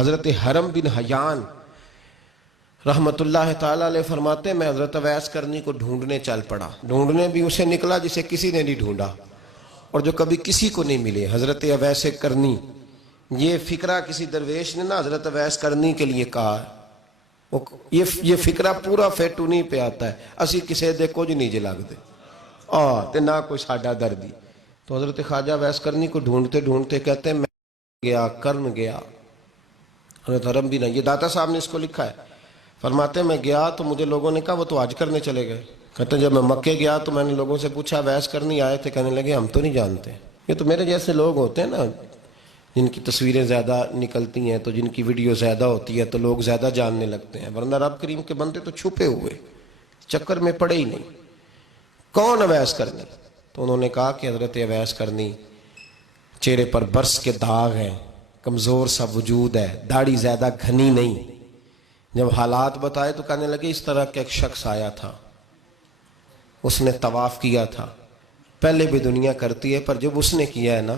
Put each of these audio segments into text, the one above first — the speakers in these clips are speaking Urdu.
حضرت حرم بن حیان رحمت اللہ تعالیٰ علیہ فرماتے ہیں میں حضرت اویس کرنی کو ڈھونڈنے چل پڑا. ڈھونڈنے بھی اسے نکلا جسے کسی نے نہیں ڈھونڈا اور جو کبھی کسی کو نہیں ملے. حضرت اویس کرنی، یہ فکرہ کسی درویش نے نا حضرت اویس کرنی کے لیے کہا ہے. یہ فکرہ پورا فیٹونی پہ آتا ہے، اسی کسے دے کچھ نہیں جے لگ دے تے نہ کوئی ساڈا دردی. تو حضرت خواجہ اویس کرنی کو ڈھونڈتے ڈھونڈتے کہتے ہیں میں گیا کرن گیا. حضرت حرم بھی نہیں، یہ داتا صاحب نے اس کو لکھا ہے. فرماتے ہیں میں گیا تو مجھے لوگوں نے کہا وہ تو حج کرنے چلے گئے. کہتے ہیں جب میں مکے گیا تو میں نے لوگوں سے پوچھا اویس کرنی آئے تھے؟ کہنے لگے ہم تو نہیں جانتے. یہ تو میرے جیسے لوگ ہوتے ہیں نا جن کی تصویریں زیادہ نکلتی ہیں تو جن کی ویڈیو زیادہ ہوتی ہے تو لوگ زیادہ جاننے لگتے ہیں، ورنہ رب کریم کے بندے تو چھپے ہوئے چکر میں پڑے ہی نہیں. کون اویس کرنی؟ تو انہوں نے کہا کہ حضرت اویس کرنی، چہرے پر برس کے داغ ہیں، کمزور سا وجود ہے، داڑھی زیادہ گھنی نہیں. جب حالات بتائے تو کہنے لگے اس طرح کا ایک شخص آیا تھا، اس نے طواف کیا تھا. پہلے بھی دنیا کرتی ہے پر جب اس نے کیا ہے نا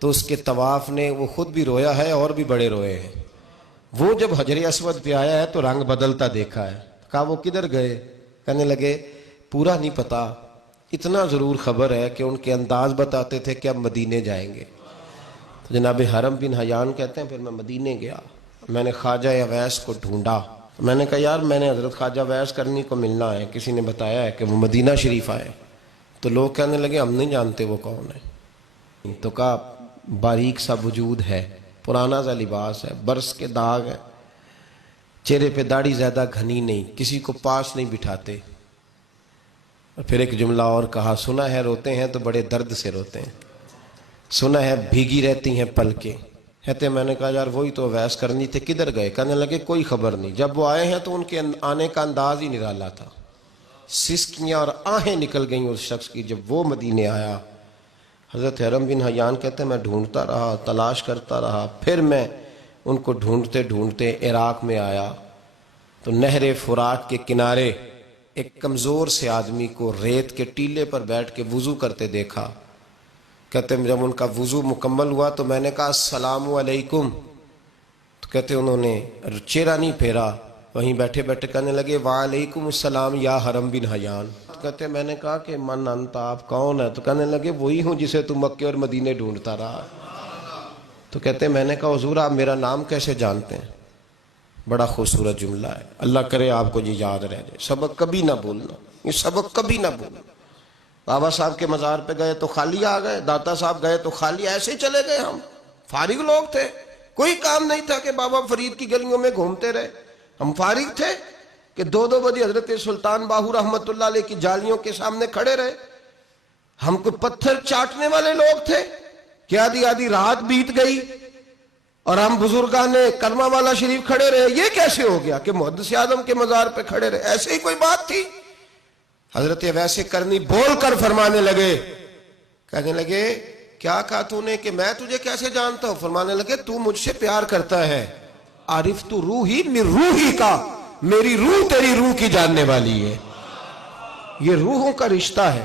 تو اس کے طواف نے وہ خود بھی رویا ہے اور بھی بڑے روئے ہیں. وہ جب حجر اسود پہ آیا ہے تو رنگ بدلتا دیکھا ہے. کہا وہ کدھر گئے؟ کہنے لگے پورا نہیں پتا، اتنا ضرور خبر ہے کہ ان کے انداز بتاتے تھے کہ اب مدینے جائیں گے. تو جناب حرم بن حیان کہتے ہیں پھر میں مدینے گیا، میں نے خواجہ اویس کو ڈھونڈا. میں نے کہا یار میں نے حضرت خواجہ اویس کرنی کو ملنا ہے، کسی نے بتایا ہے کہ وہ مدینہ شریف آئے. تو لوگ کہنے لگے ہم نہیں جانتے وہ کون ہے. تو کہا باریک سا وجود ہے، پرانا سا لباس ہے، برس کے داغ ہے، چہرے پہ داڑھی زیادہ گھنی نہیں، کسی کو پاس نہیں بٹھاتے. اور پھر ایک جملہ اور کہا سنا ہے روتے ہیں تو بڑے درد سے روتے ہیں، سنا ہے بھیگی رہتی ہیں پلکیں. کہتے میں نے کہا یار وہی تو اویس کرنی تھے، کدھر گئے؟ کہنے لگے کوئی خبر نہیں. جب وہ آئے ہیں تو ان کے آنے کا انداز ہی نرالا تھا، سسکیاں اور آہیں نکل گئیں اس شخص کی جب وہ مدینے آیا. حضرت حرم بن حیان کہتے ہیں میں ڈھونڈتا رہا، تلاش کرتا رہا. پھر میں ان کو ڈھونڈتے ڈھونڈتے عراق میں آیا تو نہر فرات کے کنارے ایک کمزور سے آدمی کو ریت کے ٹیلے پر بیٹھ کے وضو کرتے دیکھا. کہتے ہیں جب ان کا وضو مکمل ہوا تو میں نے کہا السلام علیکم. تو کہتے انہوں نے چہرہ نہیں پھیرا، وہیں بیٹھے بیٹھے کہنے لگے وعلیکم السلام یا حرم بن حیان. کہتے میں نے کہا کہ من انت، آپ کون ہے؟ تو کہنے لگے وہی ہوں جسے تو مکے اور مدینے ڈھونڈتا رہا. تو کہتے میں نے کہا حضور آپ میرا نام کیسے جانتے ہیں؟ بڑا خوبصورت جملہ ہے، اللہ کرے آپ کو یہ یاد رہ جائے. سبق کبھی نہ بھولنا، یہ سبق کبھی نہ بھولنا. بابا صاحب کے مزار پہ گئے تو خالی آ گئے، داتا صاحب گئے تو خالی ایسے ہی چلے گئے. ہم فارغ لوگ تھے، کوئی کام نہیں تھا کہ بابا فرید کی گلیوں میں گھومتے رہے. ہم فارغ تھے کہ 2 بجے حضرت سلطان باہو رحمت اللہ علیہ کی جالیوں کے سامنے کھڑے رہے. ہم کو پتھر چاٹنے والے لوگ تھے کہ آدھی آدھی رات بیت گئی اور ہم بزرگان کلمہ والا شریف کھڑے رہے. یہ کیسے ہو گیا کہ محدث اعظم کے مزار پہ کھڑے رہے؟ ایسے ہی کوئی بات تھی؟ حضرت اویس کرنی بول کر فرمانے لگے، کہنے لگے کیا کہا تو نے کہ میں تجھے کیسے جانتا ہوں؟ فرمانے لگے تو مجھ سے پیار کرتا ہے. عرفت روحی من روحی کا، میری روح تیری روح کی جاننے والی ہے. یہ روحوں کا رشتہ ہے،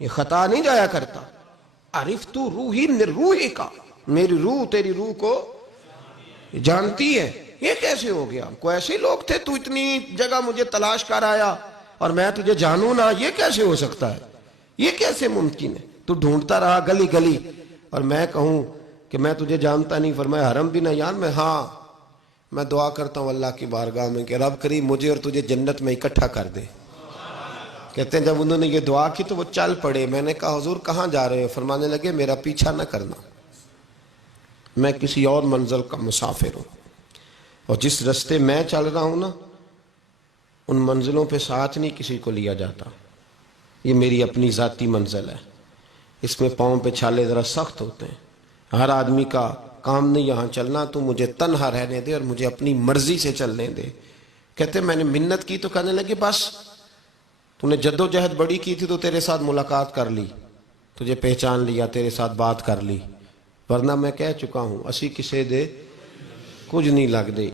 یہ خطا نہیں جایا کرتا. عرفت روحی من روحی کا، میری روح تیری روح کو جانتی ہے. یہ کیسے ہو گیا؟ کوئی ایسے لوگ تھے تو اتنی جگہ مجھے تلاش کر آیا اور میں تجھے جانوں نہ؟ یہ کیسے ہو سکتا ہے؟ یہ کیسے ممکن ہے؟ تو ڈھونڈتا رہا گلی گلی اور میں کہوں کہ میں تجھے جانتا نہیں. فرمایا حرم بن حیان میں ہاں میں دعا کرتا ہوں اللہ کی بارگاہ میں کہ رب کریم مجھے اور تجھے جنت میں اکٹھا کر دے. کہتے ہیں جب انہوں نے یہ دعا کی تو وہ چل پڑے. میں نے کہا حضور کہاں جا رہے ہیں؟ فرمانے لگے میرا پیچھا نہ کرنا، میں کسی اور منزل کا مسافر ہوں اور جس رستے میں چل رہا ہوں نا ان منزلوں پہ ساتھ نہیں کسی کو لیا جاتا. یہ میری اپنی ذاتی منزل ہے، اس میں پاؤں پہ چھالے ذرا سخت ہوتے ہیں. ہر آدمی کا کام نہیں یہاں چلنا، تو مجھے تنہا رہنے دے اور مجھے اپنی مرضی سے چلنے دے. کہتے میں نے منت کی تو کہنے لگے بس تو نے جد و جہد بڑی کی تھی تو تیرے ساتھ ملاقات کر لی، تجھے پہچان لیا، تیرے ساتھ بات کر لی، ورنہ میں کہہ چکا ہوں اسی کسے دے کچھ نہیں لگ دے.